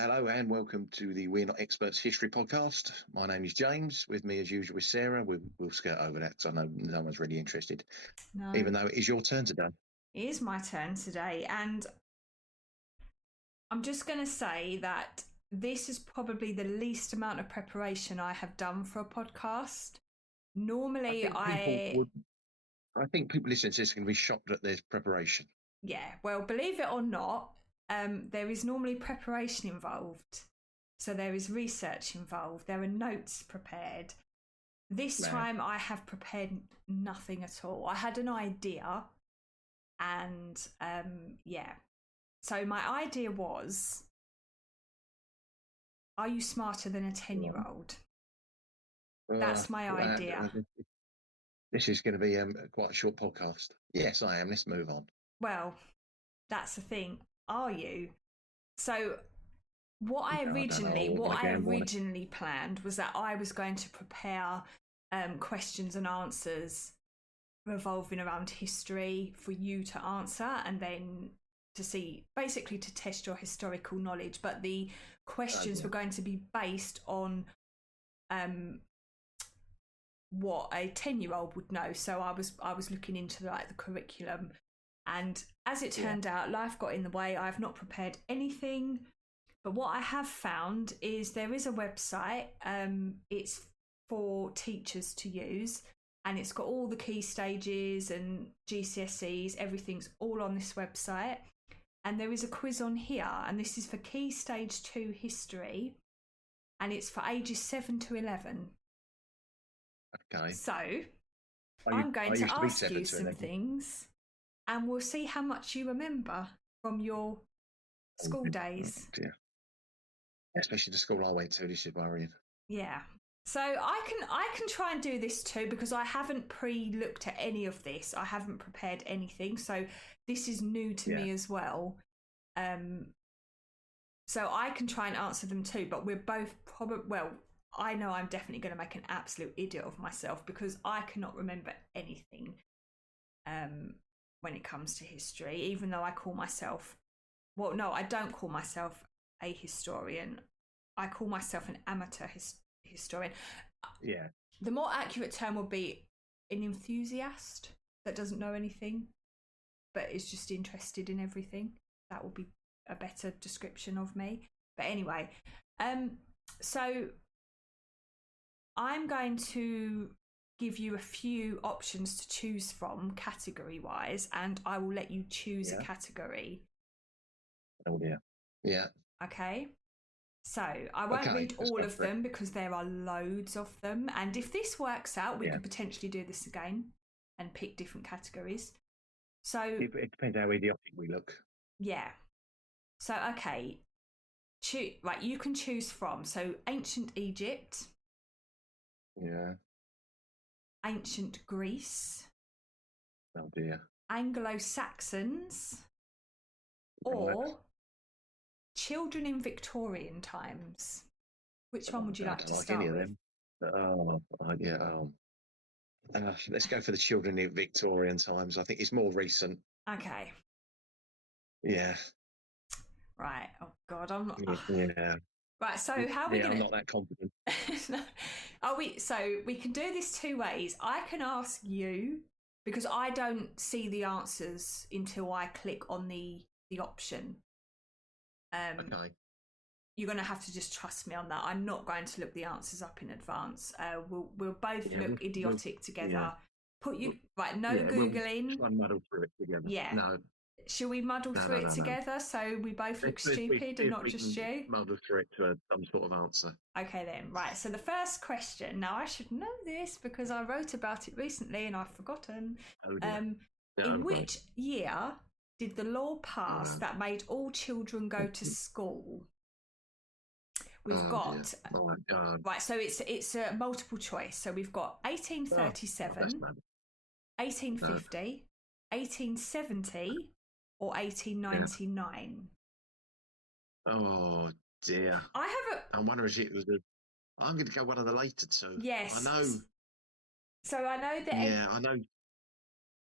Hello and welcome to the We're Not Experts History podcast. My name is James. With me, as usual, is Sarah. We'll skirt over that because I know no one's really interested, No, even though it is your turn today. it is my turn today, and I'm just going to say that this is probably the least amount of preparation I have done for a podcast. Normally, I think people listening to this are going to be shocked that there's preparation. Yeah, well, believe it or not, there is normally preparation involved. So there is research involved. There are notes prepared. This time I have prepared nothing at all. I had an idea and yeah. So my idea was, are you smarter than a 10-year-old? That's my idea. This is going to be quite a short podcast. Yes, I am. Let's move on. Well, that's the thing. Are you? So what I originally planned was that I was going to prepare questions and answers revolving around history for you to answer, and then to see, basically to test your historical knowledge. But the questions were going to be based on what a 10-year-old would know. So I was looking into the curriculum, and as it turned out, life got in the way. I've not prepared anything. But what I have found is there is a website. It's for teachers to use, and it's got all the key stages and GCSEs. Everything's all on this website. And there is a quiz on here, and this is for Key Stage 2 History, and it's for ages 7 to 11. Okay. So I'm going to ask you some things, and we'll see how much you remember from your school days. Yeah. Especially the school I went to. This is worrying. Yeah. So I can try and do this too, because I haven't pre-looked at any of this. I haven't prepared anything, so this is new to me as well. So I can try and answer them too, but we're both I know I'm definitely going to make an absolute idiot of myself, because I cannot remember anything when it comes to history, even though I call myself, well, no, I don't call myself a historian. I call myself an amateur historian. Yeah. The more accurate term would be an enthusiast that doesn't know anything, but is just interested in everything. That would be a better description of me. But anyway, so I'm going to give you a few options to choose from category-wise, and I will let you choose a category. Oh, dear. Yeah. Okay. So I won't read all of them because there are loads of them. And if this works out, we could potentially do this again and pick different categories. So it depends how idiotic we look. Yeah. So, okay. Right, you can choose from. So ancient Egypt. Yeah. Ancient Greece. Oh, dear. Anglo-Saxons. Or children in Victorian times. Which one would you like to start with? Let's go for the children in Victorian times. I think it's more recent. Okay. Yeah. Right. Oh God, I'm not. Yeah. Right. So how are we going to? I'm not that confident. Are we? So we can do this two ways. I can ask you, because I don't see the answers until I click on the option. Okay. You're going to have to just trust me on that. I'm not going to look the answers up in advance. We'll both look idiotic together. Googling. We'll try and muddle through it together. Yeah. No. Shall we muddle through it together so we both look stupid and not just you? Muddle through it to some sort of answer. Okay then. Right. So the first question. Now I should know this because I wrote about it recently and I've forgotten. In which year did the law pass that made all children go to school? We've got right, so it's a multiple choice. So we've got 1837, 1850, 1870, or 1899. Oh dear! I wonder if it was. I'm going to go one of the later two. Yes, I know. So I know that. Yeah, I know.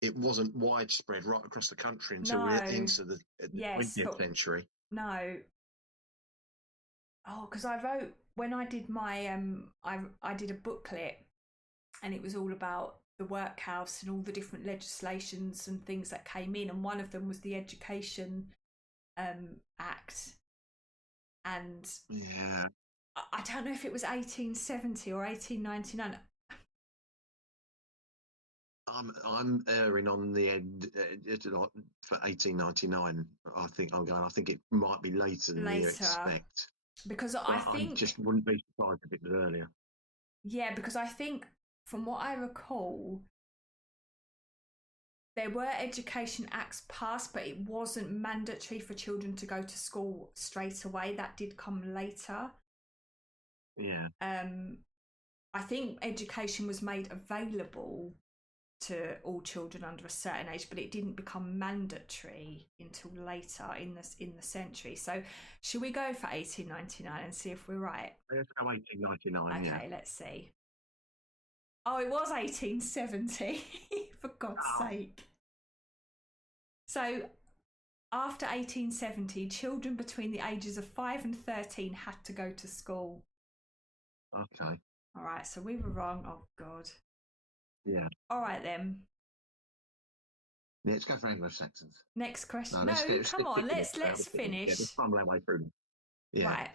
It wasn't widespread right across the country until we're into the 20th century. No. Oh, because I wrote when I did my I did a booklet, and it was all about the workhouse and all the different legislations and things that came in, and one of them was the Education Act, and Yeah. I don't know if it was 1870 or 1899. I'm erring on the end for 1899. I think it might be later than you Later, expect, because but I I think, just wouldn't be surprised if it was earlier. yeah, because I think from what I recall, there were education acts passed, but it wasn't mandatory for children to go to school straight away. That did come later. Yeah. I think education was made available to all children under a certain age, but it didn't become mandatory until later in the century. So, should we go for 1899 and see if we're right? Let's go 1899. Yeah. Okay, let's see. Oh, it was 1870. For God's Oh, sake. So, after 1870, children between the ages of 5 and 13 had to go to school. okay. All right, so we were wrong. Oh, God. Yeah. All right, then. Let's go for Anglo-Saxons. Next No, question. let's No, let's come stick on. with it. Let's Yeah, finish. let's find our way through them. Yeah. Right.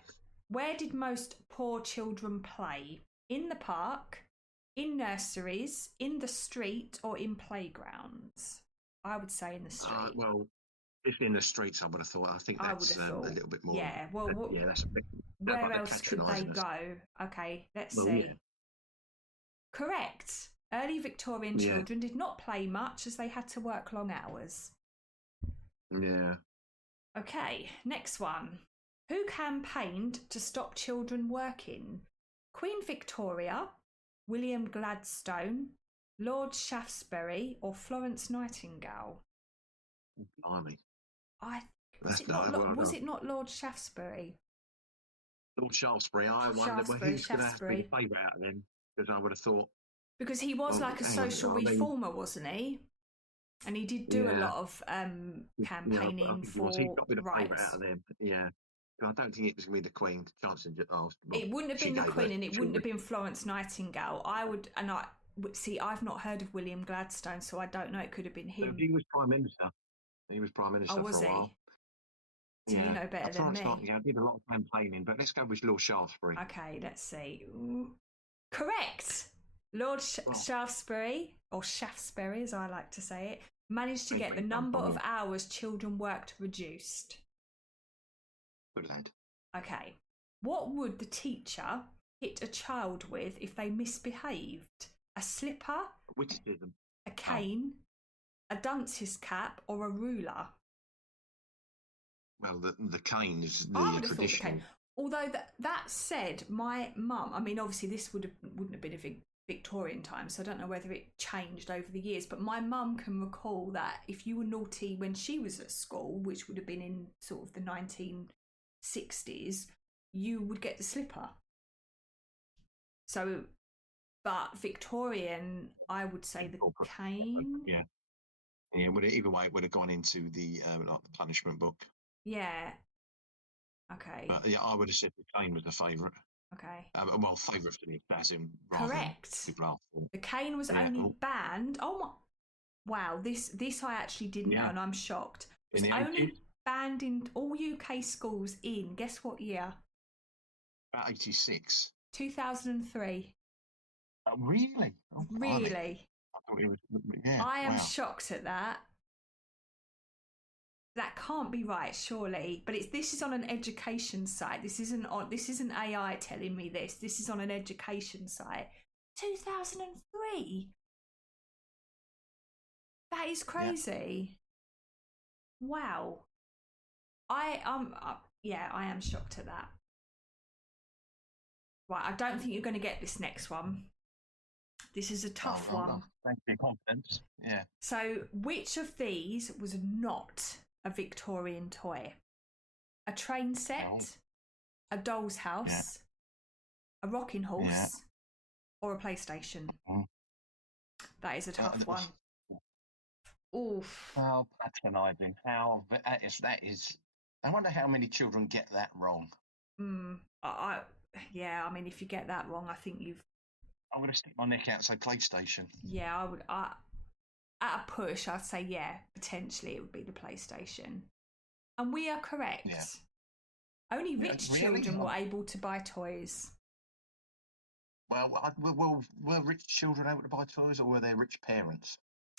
Where did most poor children play? In the park, in nurseries, in the street, or in playgrounds? I would say in the street. Well, if in the streets, I would have thought. I think I would that's have a thought. little bit more. Yeah. Well, Yeah, that's a bit. Sounds where like they're else could they patronising us. go? Okay, let's Well, yeah. see. Correct. Early Victorian Yeah. children did not play much as they had to work long hours. Yeah. Okay, next one. Who campaigned to stop children working? Queen Victoria, William Gladstone, Lord Shaftesbury, or Florence Nightingale? Blimey. Was That's it not well was done. it not Lord Shaftesbury? Lord Shaftesbury. I wonder, well, Shaftesbury, who's going to have to be the Shaftesbury. favourite out of them? Because I would have thought, Because he was well, like a hang on, social I mean, reformer, wasn't he? And he did do a yeah, lot of yeah, I campaigning think he was. He's for got to be the favourite out rights. of them. Yeah. I don't think it was going to be the Queen. Chancellor, well, It wouldn't have she been the gave her Queen, and it wouldn't have children. been Florence Nightingale. I would, and I see. I've not heard of William Gladstone, so I don't know. It could have been So him. he was Prime Minister. He was Prime Oh, Minister for was a while. he? So you Yeah. know better than Florence me. Nightingale did a lot of campaigning, but let's go with Lord Shaftesbury. Okay, let's see. Correct. Lord Well, Shaftesbury, or Shaftesbury as I like to say it, managed to thank get the you, number of Tom. hours children worked reduced. Good lad. Okay. What would the teacher hit a child with if they misbehaved? A slipper, Witticism. a Oh, cane, a dunce's cap, or a ruler? well, the cane is I the would have thought the cane. traditional. Although that said, my mum, I mean, obviously this wouldn't have been a Victorian time, so I don't know whether it changed over the years. But my mum can recall that if you were naughty when she was at school, which would have been in sort of the 1960s, you would get the slipper. So, but Victorian, I would say the cane. Yeah. Yeah, either way, it would have gone into the like the punishment book. Yeah. Okay. But yeah, I would have said the cane was the favourite. Okay. Well, favourite for me, as in rather Correct. than people ask for. The cane was Yeah. only banned. Oh my! Wow, this I actually didn't know, and I'm shocked. It In was the only 80s, banned in all UK schools in guess what year? about 86. 2003. Really? Oh, blimey. Really? I thought it was. Yeah. I am Wow. shocked at that. That can't be right, surely. But this is on an education site. This isn't AI telling me this. This is on an education site. 2003. That is crazy. Yeah. Wow. I am shocked at that. Right, I don't think you're going to get this next one. This is a tough one. Thanks for your confidence. Yeah. So, which of these was not a Victorian toy? A train set, a doll's house, a rocking horse, or a PlayStation? That is a tough one. Oof. How patronising. That is. I wonder how many children get that wrong. I yeah, I mean, if you get that wrong, I think you've. I'm going to stick my neck out and say PlayStation. Yeah, I would. At a push, I'd say yeah, potentially it would be the PlayStation. And we are Yeah. correct. Only rich Really? children were able to buy toys. Well, were rich children able to buy toys, or were they rich parents?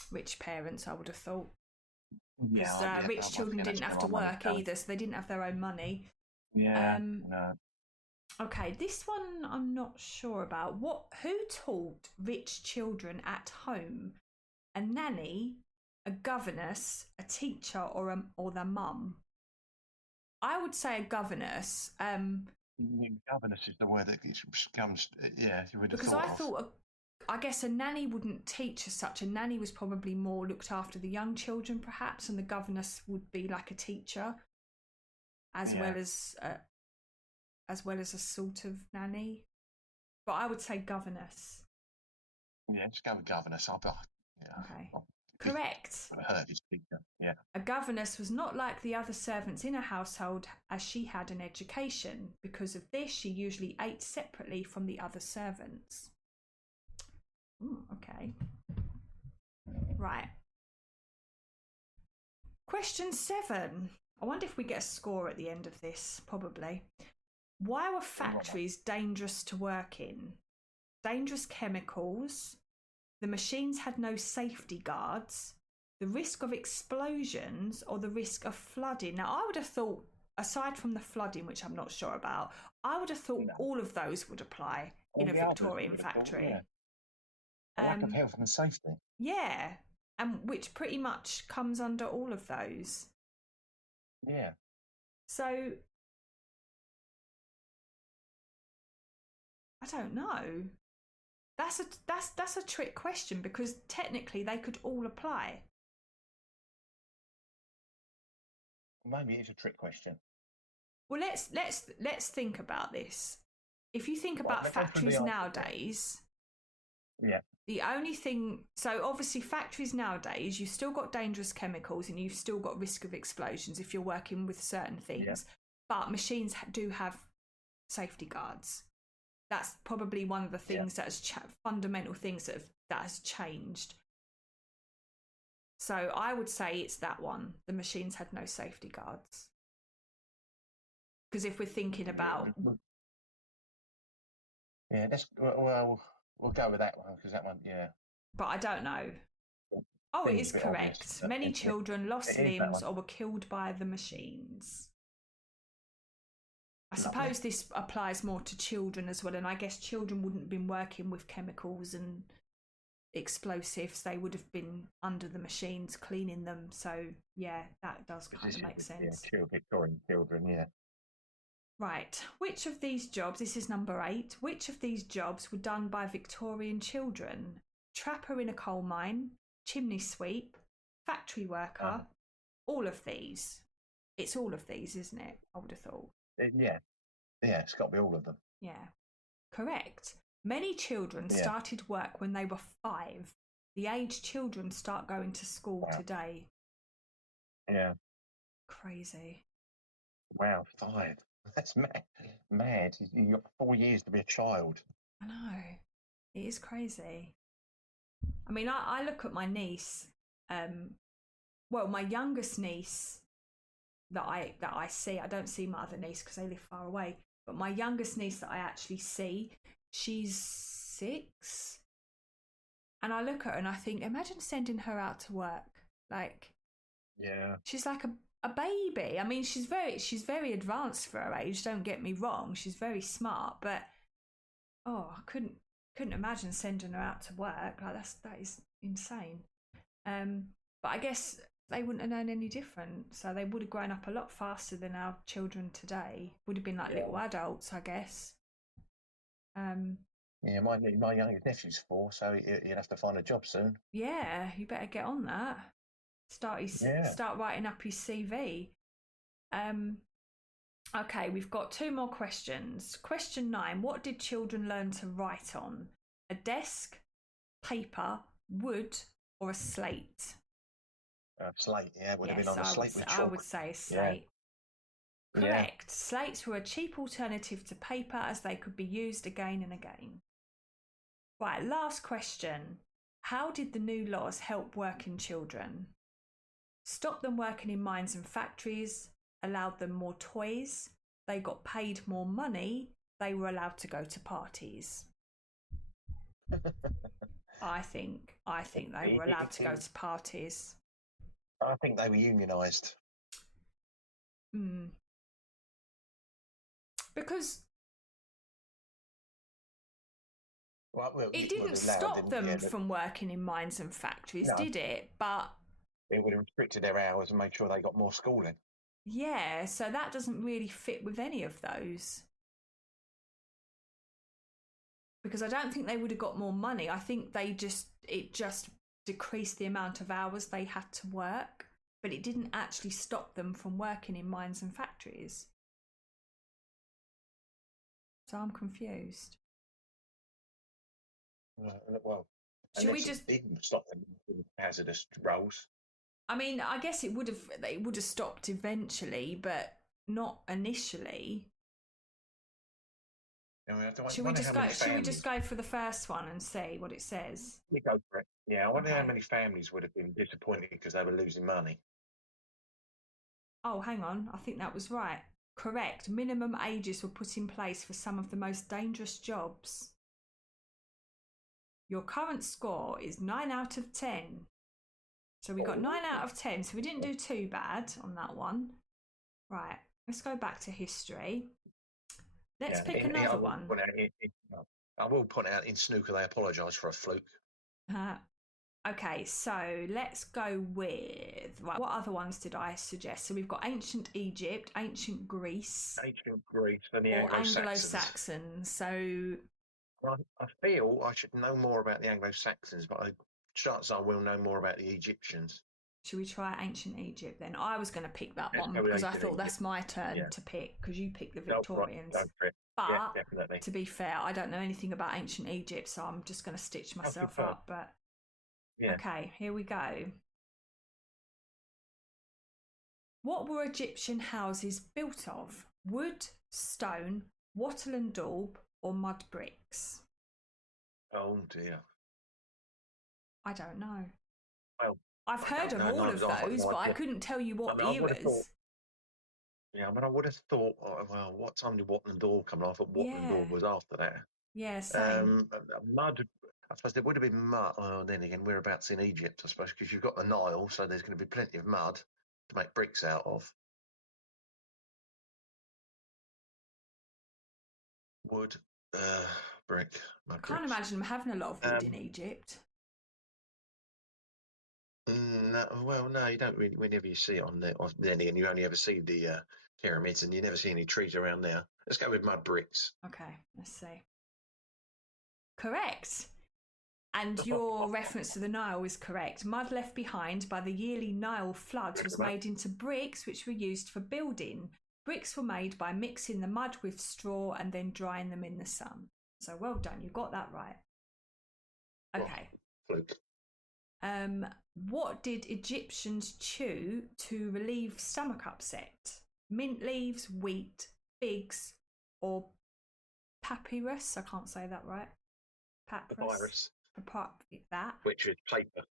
Rich parents, I would have thought. Yeah, Because yeah. rich I children think didn't that's have where to my money's work going. either, so they didn't have their own money. Yeah, no. Okay, this one I'm not sure about. Who taught rich children at home? A nanny, a governess, a teacher, or their mum? I would say a governess. Governess is the word that comes. Yeah, you would have Because thought I of. thought, I guess a nanny wouldn't teach as such. A nanny was probably more looked after the young children, perhaps, and the governess would be like a teacher, as Yeah, well as a sort of nanny. But I would say governess. yeah. Just go with governess. Yeah, Okay, I'll correct. heard his teacher. Yeah, A governess was not like the other servants in a household, as she had an education. Because of this, she usually ate separately from the other servants. Okay. Right. Question 7. I wonder if we get a score at the end of this. Probably. Why were factories dangerous to work in? Dangerous chemicals. The machines had no safety guards. The risk of explosions, or the risk of flooding. Now, I would have thought, aside from the flooding, which I'm not sure about, I would have thought all of those would apply in a Victorian factory. The lack of health and safety. Yeah, and which pretty much comes under all of those. Yeah. So I don't know. That's a trick question, because technically they could all apply. Maybe it's a trick question. Well, let's think about this. If you think about factories nowadays, yeah, the only thing, so obviously factories nowadays, you've still got dangerous chemicals and you've still got risk of explosions if you're working with certain things, but machines do have safety guards. That's probably one of the things that has fundamental things that has changed. So I would say it's that one. The machines had no safety guards. Because if we're thinking about, we'll go with that one, because that one, yeah. But I don't know. Oh, it is correct. Many children lost limbs or were killed by the machines. I suppose this applies more to children as well, and I guess children wouldn't have been working with chemicals and explosives. They would have been under the machines cleaning them. So yeah, that does kind of make sense. Yeah, Victorian children, yeah. Right. Which of these jobs, this is number 8, which of these jobs were done by Victorian children? Trapper in a coal mine, chimney sweep, factory worker, all of these. It's all of these, isn't it? I would have thought. Yeah, it's got to be all of them. Yeah, correct. Many children started work when they were 5. The age children start going to school today. Yeah. Crazy. Wow, 5. That's mad. You've got 4 years to be a child. I know. It is crazy. I mean, I look at my niece. Well, my youngest niece that I see. I don't see my other niece because they live far away. But my youngest niece that I actually see, she's 6, and I look at her and I think, imagine sending her out to work. Like, yeah, she's like a baby. I mean, she's very advanced for her age. Don't get me wrong, she's very smart, but I couldn't imagine sending her out to work. Like, that is insane. But I guess they wouldn't have known any different, so they would have grown up a lot faster than our children today. Would have been like little adults, I guess. Yeah, my youngest nephew's 4, so he'll have to find a job soon. Yeah, you better get on that. Start writing up his CV. Okay, we've got 2 more questions. Question 9: what did children learn to write on? A desk, paper, wood, or a slate? Slate, yeah, would have been on a slate with chalk. I would say slate. Yeah. Correct. Slates were a cheap alternative to paper as they could be used again and again. Right, last question. How did the new laws help working children? Stop them working in mines and factories, allowed them more toys, they got paid more money, they were allowed to go to parties. I think they were allowed to go to parties. I think they were unionised. Because well, it didn't stop them from working in mines and factories, did it? But it would have restricted their hours and made sure they got more schooling. Yeah, so that doesn't really fit with any of those. Because I don't think they would have got more money. I think it just decreased the amount of hours they had to work, but it didn't actually stop them from working in mines and factories. So I'm confused. Well, should we just didn't stop them from hazardous roles? I mean, I guess it would have stopped eventually, but not initially. Should we just go for the first one and see what it says? We go for it. Yeah, I wonder how many families would have been disappointed because they were losing money. Oh, hang on. I think that was right. Correct. Minimum ages were put in place for some of the most dangerous jobs. Your current score is 9 out of 10. So we got 9 out of 10. So we didn't do too bad on that one. Right. Let's go back to history. Let's pick another one. I will point out in snooker they apologise for a fluke. Okay, so let's go with... Right, what other ones did I suggest? So we've got ancient Egypt, ancient Greece. And the Anglo-Saxons. So... Well, I feel I should know more about the Anglo-Saxons, but chances are we'll know more about the Egyptians. Should we try ancient Egypt then? I was going to pick that one because I thought that's my turn to pick, because you picked the Victorians. But definitely. To be fair, I don't know anything about ancient Egypt, so I'm just going to stitch myself up. But okay, here we go. What were Egyptian houses built of? Wood, stone, wattle and daub, or mud bricks? Oh dear. I don't know. Well, I've heard of all of those, but I couldn't tell you what eras. Yeah, I mean, I would have thought, well, what time did Watton and Daub come off? Watton and Daub was after that. Yeah, same. Mud, I suppose there would have been mud. Well, then again, whereabouts in Egypt, I suppose, because you've got the Nile, so there's going to be plenty of mud to make bricks out of. Wood, brick, mud I can't imagine them having a lot of wood in Egypt. No, you don't really. Whenever you see it on there, then again, you only ever see the pyramids, and you never see any trees around there. Let's go with mud bricks. Okay, let's see. Correct. And your reference to the Nile is correct. Mud left behind by the yearly Nile floods was made into bricks, which were used for building. Bricks were made by mixing the mud with straw and then drying them in the sun. So well done, you got that right. Okay. What did Egyptians chew to relieve stomach upset? Mint leaves, wheat, figs, or papyrus? I can't say that right. Papyrus. That. Which is paper.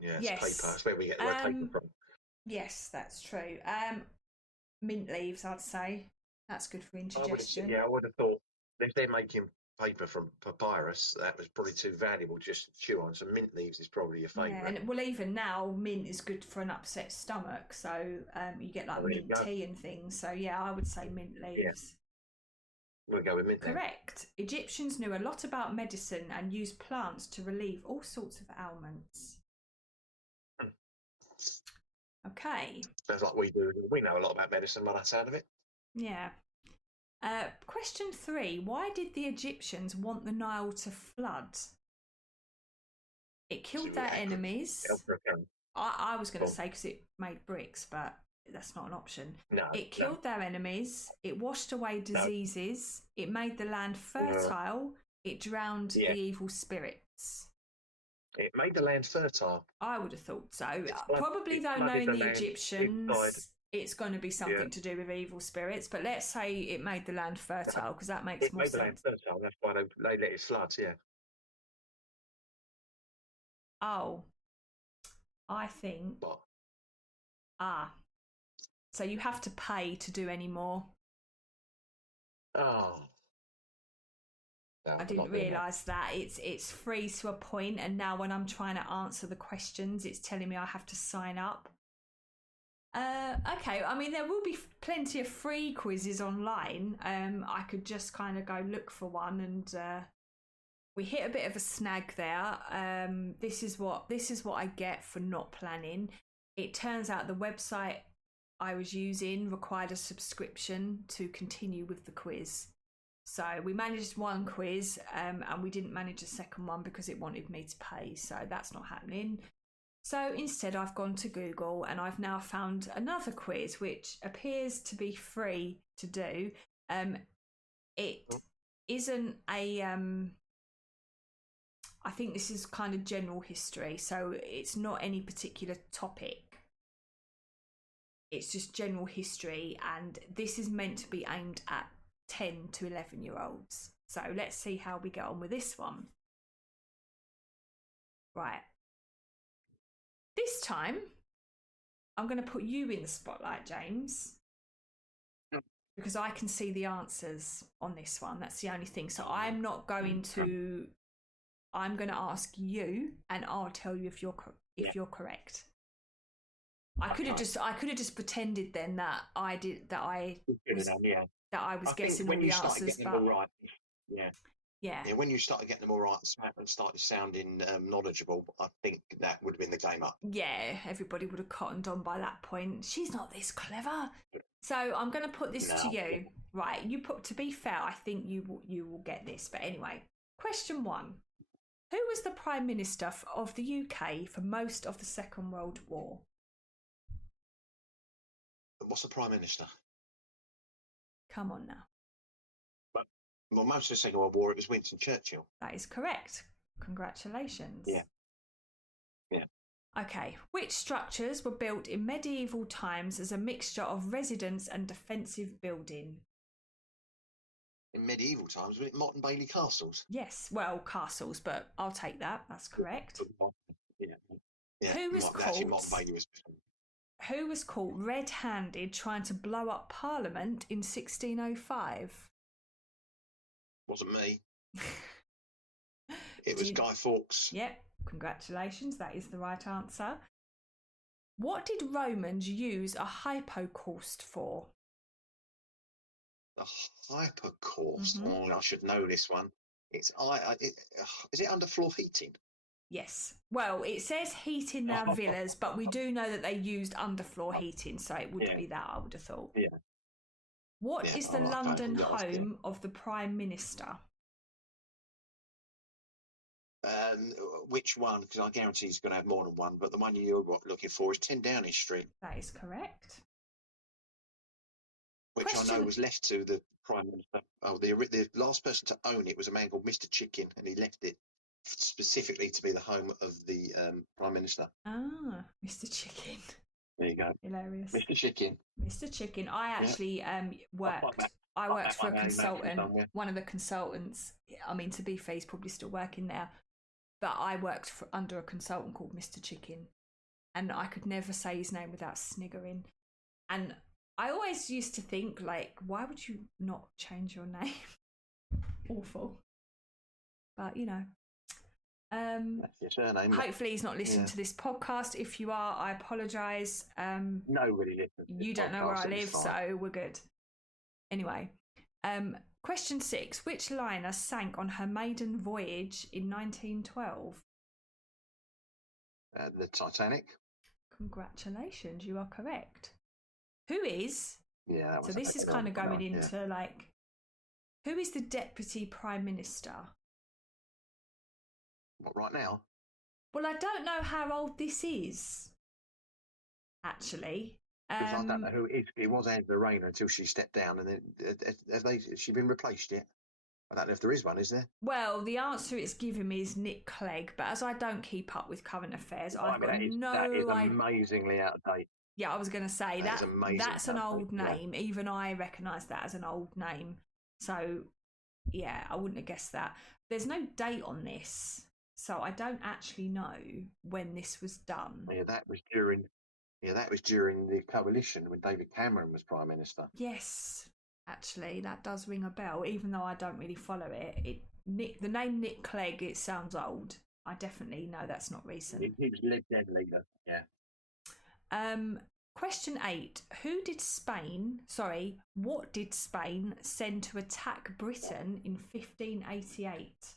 Yes, paper. That's where we get the word paper from. Yes, that's true. Mint leaves, I'd say. That's good for indigestion. I would have thought if they're making paper from papyrus, that was probably too valuable just to chew on. So mint leaves is probably your favourite. Yeah, and well, even now, mint is good for an upset stomach. So you get like mint tea and things. So yeah, I would say mint leaves. Yeah. We'll go with mint. Correct. Egyptians knew a lot about medicine and used plants to relieve all sorts of ailments. Okay. Sounds like we do. We know a lot about medicine by that sound of it. Yeah. Question 3. Why did the Egyptians want the Nile to flood? It killed their enemies. I was going to say because it made bricks, but that's not an option. It killed their enemies. It washed away diseases. It made the land fertile. It drowned the evil spirits. It made the land fertile. I would have thought so. Probably though, knowing the Egyptians, it's going to be something to do with evil spirits. But let's say it made the land fertile, because that makes It more made the land sense. fertile. That's why they let it flood. Yeah. Oh, I think. What? So you have to pay to do any more. Oh. No, I didn't realise that. It's free to a point, and now when I'm trying to answer the questions, it's telling me I have to sign up. Okay, I mean, there will be plenty of free quizzes online. I could just kind of go look for one, and we hit a bit of a snag there. This is what I get for not planning. It turns out the website I was using required a subscription to continue with the quiz. So we managed one quiz, and we didn't manage a second one because it wanted me to pay. So that's not happening. So instead, I've gone to Google and I've now found another quiz which appears to be free to do. It isn't a. I think this is kind of general history, so it's not any particular topic. It's just general history, and this is meant to be aimed at 10 to 11-year-olds. So let's see how we get on with this one. Right. This time, I'm going to put you in the spotlight, James, because I can see the answers on this one. That's the only thing. So I'm not going to. I'm going to ask you, and I'll tell you if you're correct. I could have just pretended then that I was guessing all the answers. But right, yeah, when you started getting them all right and started sounding knowledgeable, I think that would have been the game up. Yeah, everybody would have cottoned on by that point. She's not this clever. So I'm going to put this to you. Right, to be fair, I think you will get this. But anyway, question 1. Who was the Prime Minister of the UK for most of the Second World War? What's the Prime Minister? Come on now. Well, most of the Second World War, it was Winston Churchill. That is correct. Congratulations. Yeah. Okay. Which structures were built in medieval times as a mixture of residence and defensive building? In medieval times, were it Motte and Bailey castles? Yes. Well, castles, but I'll take that. That's correct. Yeah. Who was caught? Actually, Motte and Bailey was. Who was caught red-handed trying to blow up Parliament in 1605? Wasn't me. It was Guy Fawkes. Yep. Congratulations. That is the right answer. What did Romans use a hypocaust for? A hypocaust? Mm-hmm. Oh, I should know this one. Is it underfloor heating? Yes. Well, it says heating their villas, but we do know that they used underfloor heating, so it would be that, I would have thought. Yeah. What is the London home of the Prime Minister? Which one? Because I guarantee he's going to have more than one, but the one you're looking for is 10 Downing Street. That is correct. Which I know was left to the Prime Minister. Oh, the last person to own it was a man called Mr. Chicken, and he left it specifically to be the home of the Prime Minister. Ah, Mr. Chicken. There you go. Hilarious. Mr. Chicken. Mr. Chicken. I actually worked for a consultant, one of the consultants. I mean, to be fair, he's probably still working there. But I worked under a consultant called Mr. Chicken. And I could never say his name without sniggering. And I always used to think, like, why would you not change your name? Awful. But, you know. That's your surname. Hopefully he's not listening to this podcast. If you are, I apologise. Nobody listens. You don't know where I live, so we're good. Anyway, question 6. Which liner sank on her maiden voyage in 1912? The Titanic. Congratulations, you are correct. Who is? Yeah. That was so this is kind of going into like, who is the Deputy Prime Minister? What, right now? Well, I don't know how old this is. Actually. Because I don't know who it is. It was Angela Rayner until she stepped down, and then has she been replaced yet? I don't know if there is one. Is there? Well, the answer it's given me is Nick Clegg, but as I don't keep up with current affairs, I've got no idea. That is amazingly out of date. Yeah, I was going to say That is amazing that's an stuff, mate. old name. Yeah. Even I recognise that as an old name. So, yeah, I wouldn't have guessed that. There's no date on this, so I don't actually know when this was done. Yeah, that was during. Yeah, that was during the coalition when David Cameron was Prime Minister. Yes, actually, that does ring a bell. Even though I don't really follow it, the name Nick Clegg, it sounds old. I definitely know that's not recent. He was Lib Dem leader. Yeah. Question 8. What did Spain send to attack Britain in 1588?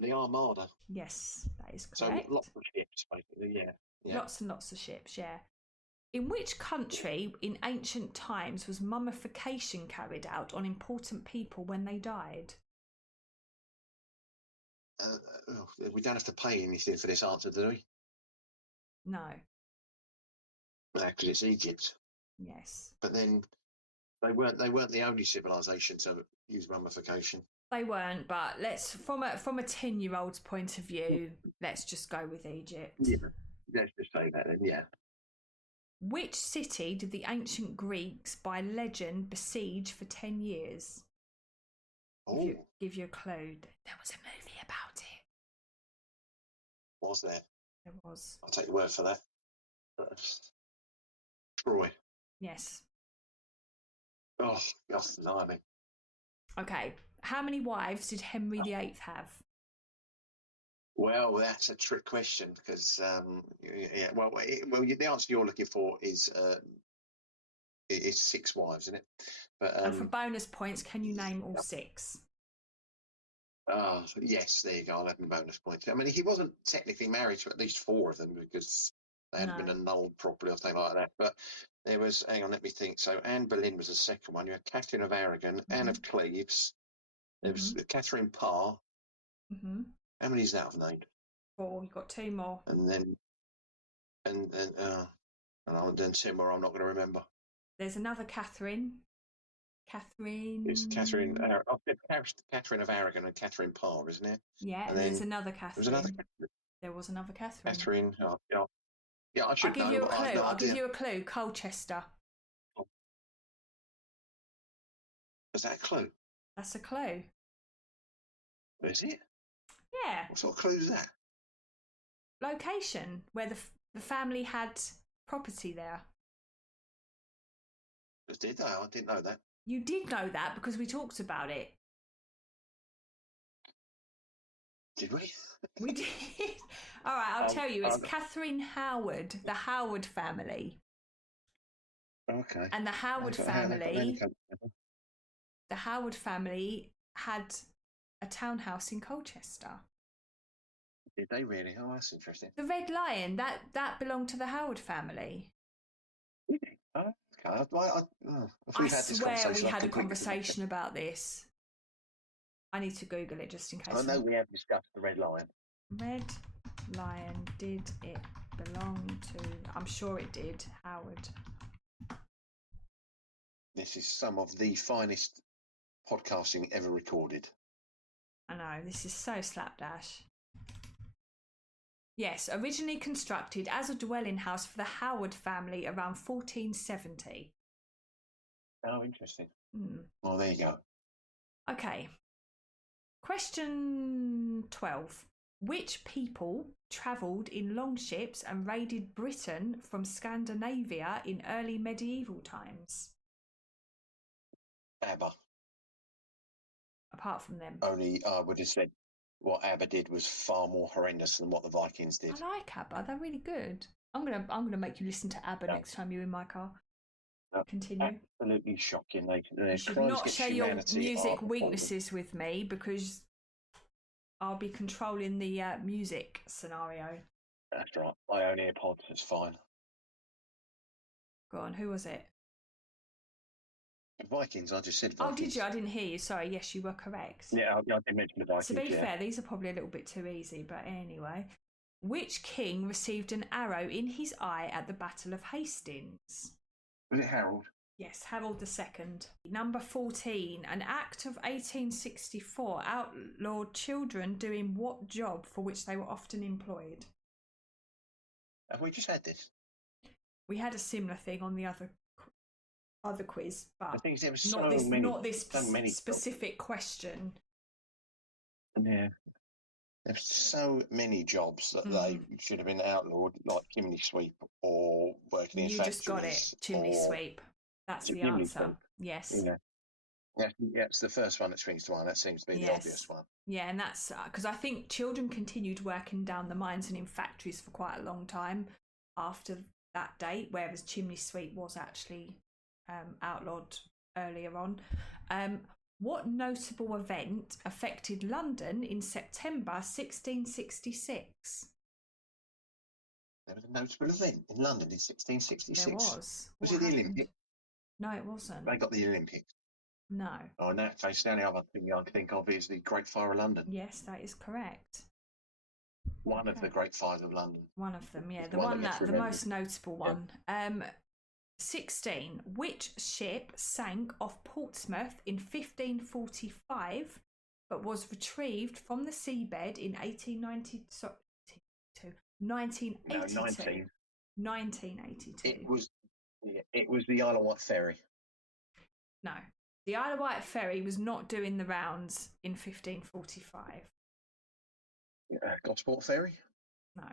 The Armada. Yes, that is correct. So lots of ships, basically, yeah. Lots and lots of ships, yeah. In which country in ancient times was mummification carried out on important people when they died? We don't have to pay anything for this answer, do we? No. Because it's Egypt. Yes. But then they weren't the only civilization to use mummification. They weren't, but let's from a 10-year-old's point of view, let's just go with Egypt. Yeah, let's just say that then. Yeah. Which city did the ancient Greeks, by legend, besiege for 10 years? Give you a clue. There was a movie about it. Was there? There was. I'll take your word for that. Troy. Yes. Oh, gosh, blimey. Okay. How many wives did Henry VIII have? Well, that's a trick question because, the answer you're looking for is 6 wives, isn't it? But and for bonus points, can you name all 6? Yes, there you go. I'll have my bonus points. I mean, he wasn't technically married to at least 4 of them because they hadn't been annulled properly or something like that. But there was, hang on, let me think. So Anne Boleyn was the second one. You had Catherine of Aragon, Anne of Cleves. There was Catherine Parr. How many is that I've named? 4. You've got 2 more. And then, and then 2 more I'm not going to remember. There's another Catherine. It's Catherine. Catherine of Aragon and Catherine Parr, isn't it? Yeah, and there's another Catherine. There was another Catherine. Catherine. Oh, yeah, I should know. I'll give you a clue. Colchester. Oh. Is that a clue? That's a clue. Is it? Yeah. What sort of clue is that? Location, where the family had property there. Did they? I didn't know that. You did know that because we talked about it. Did we? We did. All right, I'll tell you. It's Catherine Howard, the Howard family. Okay. And the Howard family. The Howard family had a townhouse in Colchester. Did they really? Oh, that's interesting. The Red Lion, that belonged to the Howard family. Oh, okay. I swear we had a conversation about this. I need to Google it just in case. I know we have discussed the Red Lion. Red Lion, did it belong to... I'm sure it did, Howard. This is some of the finest podcasting ever recorded. I know, this is so slapdash. Yes, originally constructed as a dwelling house for the Howard family around 1470. Oh, interesting. Well, there you go. Okay. Question 12. Which people travelled in longships and raided Britain from Scandinavia in early medieval times? ABBA. Apart from them. Only I would have said what ABBA did was far more horrendous than what the Vikings did. I like ABBA. They're really good. I'm gonna make you listen to ABBA next time you're in my car. Continue. Absolutely shocking. You should not share your music weaknesses with me because I'll be controlling the music scenario. That's right. I own AirPods. It's fine. Go on. Who was it? Vikings. I just said Vikings. Oh, did you? I didn't hear you. Sorry. Yes, you were correct. Yeah, I did mention the Vikings. To be fair, these are probably a little bit too easy, but anyway. Which king received an arrow in his eye at the Battle of Hastings? Was it Harold? Yes, Harold II. Number 14. An act of 1864 outlawed children doing what job for which they were often employed? Have we just had this? We had a similar thing on the other quiz, but I think there was not this so many specific question. Yeah. There's so many jobs that they should have been outlawed, like chimney sweep or working in You factories. just got it, chimney sweep. That's the chimney answer. sweep. Yes. Yeah. That's the first one that springs to mind. That seems to be the obvious one. Yeah, and that's because I think children continued working down the mines and in factories for quite a long time after that date, whereas chimney sweep was actually outlawed earlier on. What notable event affected London in September 1666? There was a notable event in London in 1666. There was. Was it the Olympics? No, it wasn't. They got the Olympics. No. Oh, in that case, the only other thing I can think of is the Great Fire of London. Yes, that is correct. One of the Great Fires of London. One of them, yeah. It's The most notable one. Yeah. 16. Which ship sank off Portsmouth in 1545 but was retrieved from the seabed in 1982? 1982. It was the Isle of Wight ferry. No. The Isle of Wight ferry was not doing the rounds in 1545. Gosport ferry? No.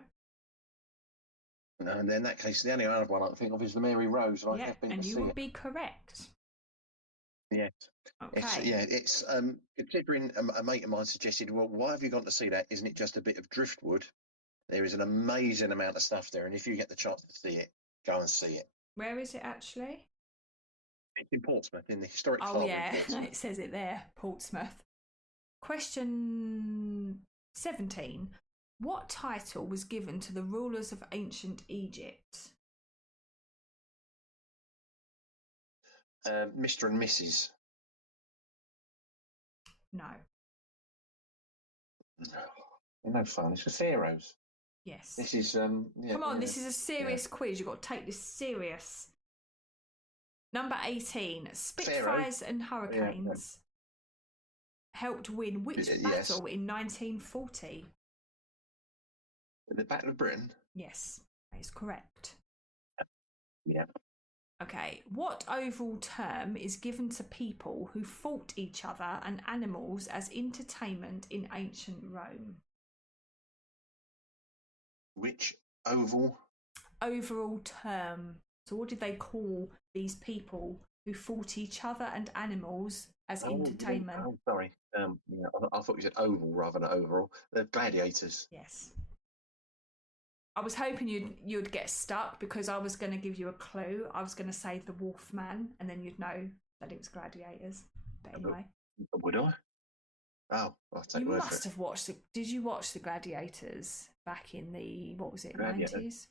No, and in that case, the only other one I can think of is the Mary Rose. And I have been and to you see would it. be correct. Yes. Okay. It's considering a mate of mine suggested, well, why have you gone to see that? Isn't it just a bit of driftwood? There is an amazing amount of stuff there, and if you get the chance to see it, go and see it. Where is it actually? It's in Portsmouth, in the historic Oh, harbour yeah, in Portsmouth. it says it there, Portsmouth. Question 17. What title was given to the rulers of ancient Egypt? Mr. and Mrs. No. No fun. It's for pharaohs. Yes. This is Come on, this is a serious quiz. You've got to take this serious. Number 18. Spitfires and Hurricanes helped win which battle in 1940? The Battle of Britain? Yes, that is correct. Yeah. Okay, what overall term is given to people who fought each other and animals as entertainment in ancient Rome? Which overall term. So what did they call these people who fought each other and animals as entertainment? Oh, sorry. I thought you said oval rather than overall. They're gladiators. Yes. I was hoping you'd get stuck because I was going to give you a clue. I was going to say the Wolfman, and then you'd know that it was gladiators. But anyway. Would I? Oh, I'll take you word must for it. have watched. Did you watch the Gladiators back in the 90s?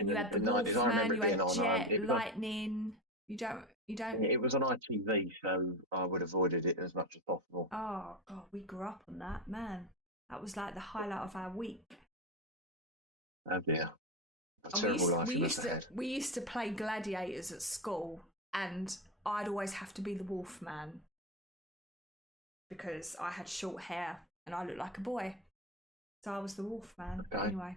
You had the Wolfman, you had Jet, Lightning. You don't. It was on ITV, so I would have avoided it as much as possible. Oh God, we grew up on that, man. That was like the highlight of our week. Oh dear. We used to play gladiators at school, and I'd always have to be the Wolfman because I had short hair and I looked like a boy. So I was the Wolfman. Okay. Anyway.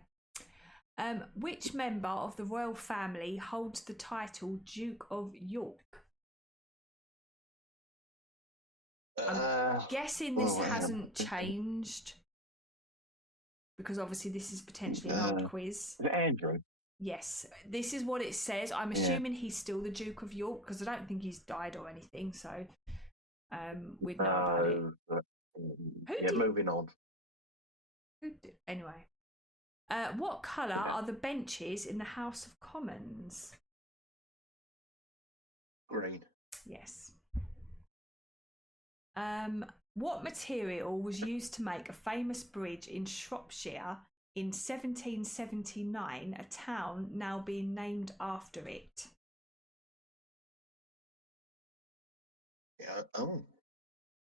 Which member of the royal family holds the title Duke of York? I'm guessing this hasn't changed because obviously this is potentially an old quiz. Is it Andrew? Yes, this is what it says. I'm assuming he's still the Duke of York because I don't think he's died or anything, so we'd know about it. Moving on. Anyway. What colour are the benches in the House of Commons? Green. Yes. What material was used to make a famous bridge in Shropshire in 1779, a town now being named after it?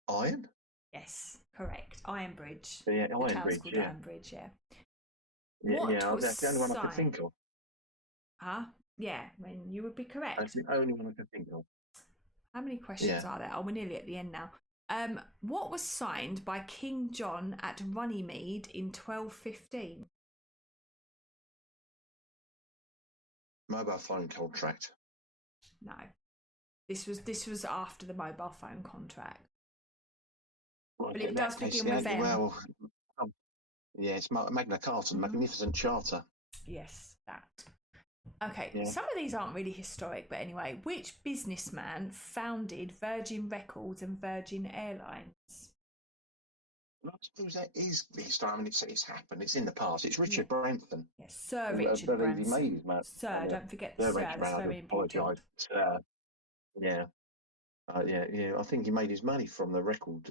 Iron? Yes, correct. Iron Bridge. Yeah, the Iron town's Bridge, called Iron Bridge, yeah. That's the only one I could think of. Huh? Yeah, I mean, you would be correct. That's the only one I could think of. How many questions are there? Oh, we're nearly at the end now. What was signed by King John at Runnymede in 1215? Mobile phone contract. No. This was after the mobile phone contract. Well, But in it that does case, begin with M. well, yeah, it's Magna Carta, Magnificent Charter. Yes, that. Okay, Yeah. some of these aren't really historic, but anyway, which businessman founded Virgin Records and Virgin Airlines? I suppose that is historic. I mean, it's happened. It's in the past. It's Yeah. Richard Branson. Yes, Sir I Richard believe he Branson. made his money. Sir, don't forget the Sir sir, Richard that's Branson. I very important. apologise. Yeah. Yeah. I think he made his money from the record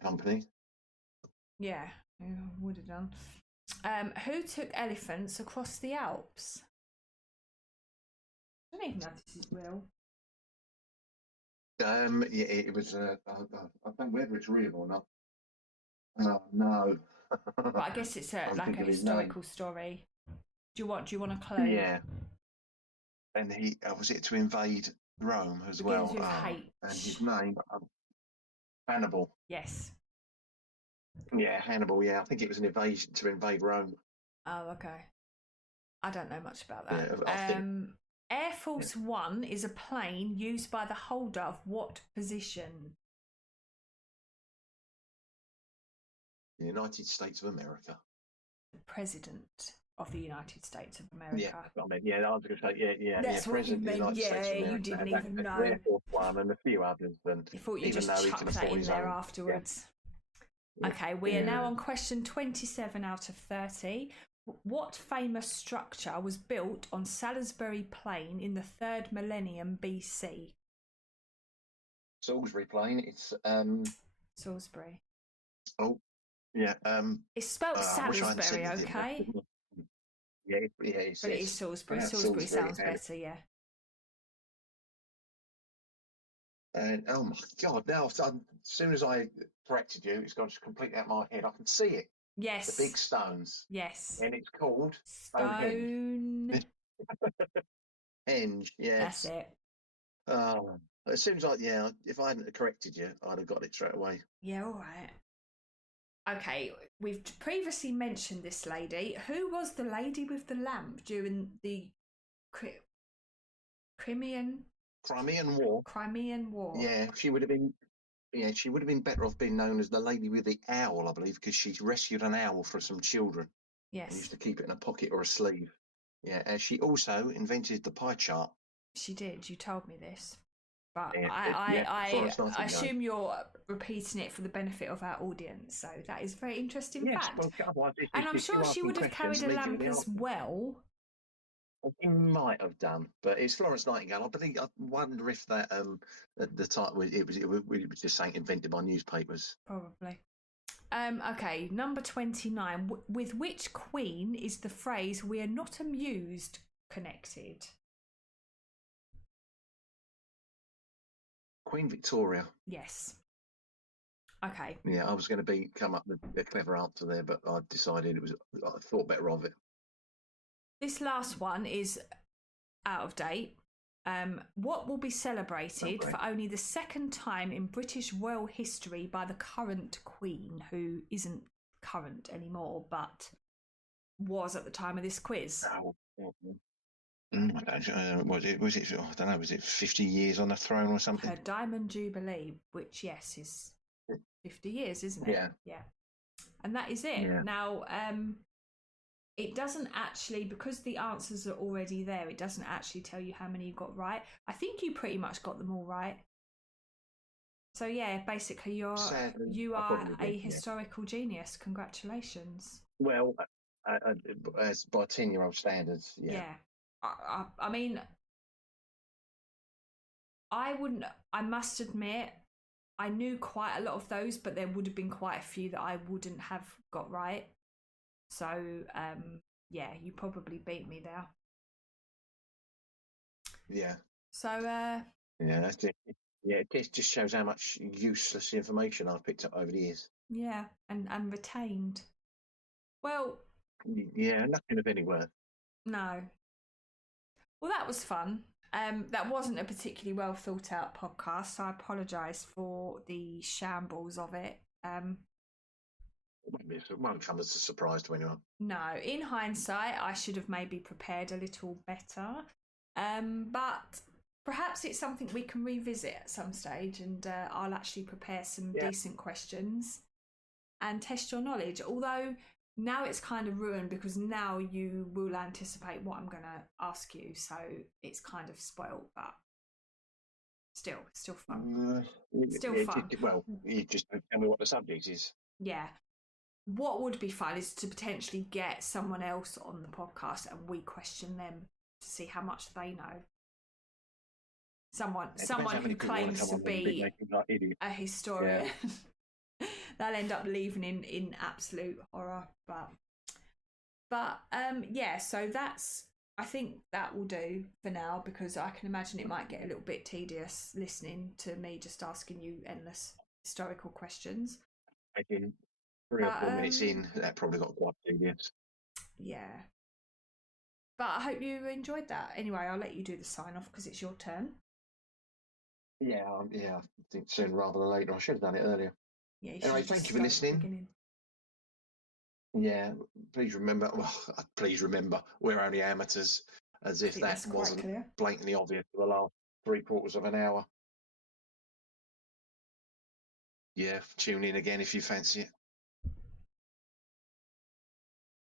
company. Yeah, would have done. Who took elephants across the Alps? I don't even know if this is real. Yeah, it was. I don't know whether it's real or not. No. But I guess it's like a historical story. Do you want a clue? Yeah, and he was it to invade Rome as Begins well. with H. And his name Hannibal. Yes. Yeah, Hannibal. Yeah, I think it was an invasion to invade Rome. Oh, okay. I don't know much about that. Yeah, I think. Air Force One is a plane used by the holder of what position? The United States of America. The President of the United States of America. Yeah, I mean, I was going to say, yeah. That's what you meant. Yeah, you didn't even know. Air Force One and a few others. And you thought you just chucked that in there afterwards. Yeah. Okay, we are now on question 27 out of 30. What famous structure was built on Salisbury Plain in the 3rd millennium BC? Salisbury Plain. It's Salisbury. Oh, yeah. It's spelled Salisbury, okay? Yeah, it's, but it is Salisbury. Salisbury sounds better, yeah. And oh my God! Now, as soon as I corrected you, it's gone just completely out of my head. I can see it. Yes. The big stones. Yes. And it's called Stonehenge. Henge. Yes. That's it. As soon as if I hadn't corrected you, I'd have got it straight away. Yeah, all right. Okay, we've previously mentioned this lady. Who was the lady with the lamp during the Crimean War? Yeah, she would have been. Yeah, she would have been better off being known as the lady with the owl, I believe, because she rescued an owl for some children. Yes. And used to keep it in a pocket or a sleeve. Yeah, and she also invented the pie chart. She did. You told me this. But I assume you're repeating it for the benefit of our audience. So that is a very interesting fact. Well, and I'm sure she would have carried a lamp as well. He might have done, but it's Florence Nightingale. I wonder if that the title it was just something invented by newspapers. Probably. Okay, number 29. With which queen is the phrase "we are not amused" connected? Queen Victoria. Yes. Okay. Yeah, I was going to come up with a clever answer there, but I decided I thought better of it. This last one is out of date. What will be celebrated for only the 2nd time in British royal history by the current Queen, who isn't current anymore, but was at the time of this quiz? Was it? I don't know. Was it 50 years on the throne or something? Her Diamond Jubilee, which is 50 years, isn't it? Yeah. And that is it. Yeah. Now, it doesn't actually, because the answers are already there, it doesn't actually tell you how many you got right. I think you pretty much got them all right. So yeah, basically you are a historical genius. Congratulations. Well, as by 10-year-old standards, yeah. Yeah. I mean, I must admit, I knew quite a lot of those, but there would have been quite a few that I wouldn't have got right. So, yeah, you probably beat me there. Yeah. So, yeah, that's it. Yeah, it just shows how much useless information I've picked up over the years. Yeah, and retained. Well. Yeah, nothing of any worth. No. Well, that was fun. That wasn't a particularly well thought out podcast, so I apologise for the shambles of it. It won't come as a surprise to anyone. No, in hindsight, I should have maybe prepared a little better. But perhaps it's something we can revisit at some stage, and I'll actually prepare some decent questions and test your knowledge. Although now it's kind of ruined because now you will anticipate what I'm going to ask you, so it's kind of spoiled, but still fun. Still fun. Well, you just don't tell me what the subject is. Yeah. What would be fun is to potentially get someone else on the podcast and we question them to see how much they know. Someone who claims to be a historian. Yeah. They'll end up leaving in absolute horror. But yeah, so that's, I think that will do for now, because I can imagine it might get a little bit tedious listening to me just asking you endless historical questions. Again, 3 or 4 minutes in, that probably got quite tedious. Yeah. But I hope you enjoyed that. Anyway, I'll let you do the sign off because it's your turn. Yeah, I think sooner rather than later. I should have done it earlier. Yeah. Anyway, thank you for listening. Yeah, please remember. Well, please remember, we're only amateurs. As if that wasn't blatantly obvious for the last 3/4 of an hour. Yeah, tune in again if you fancy it.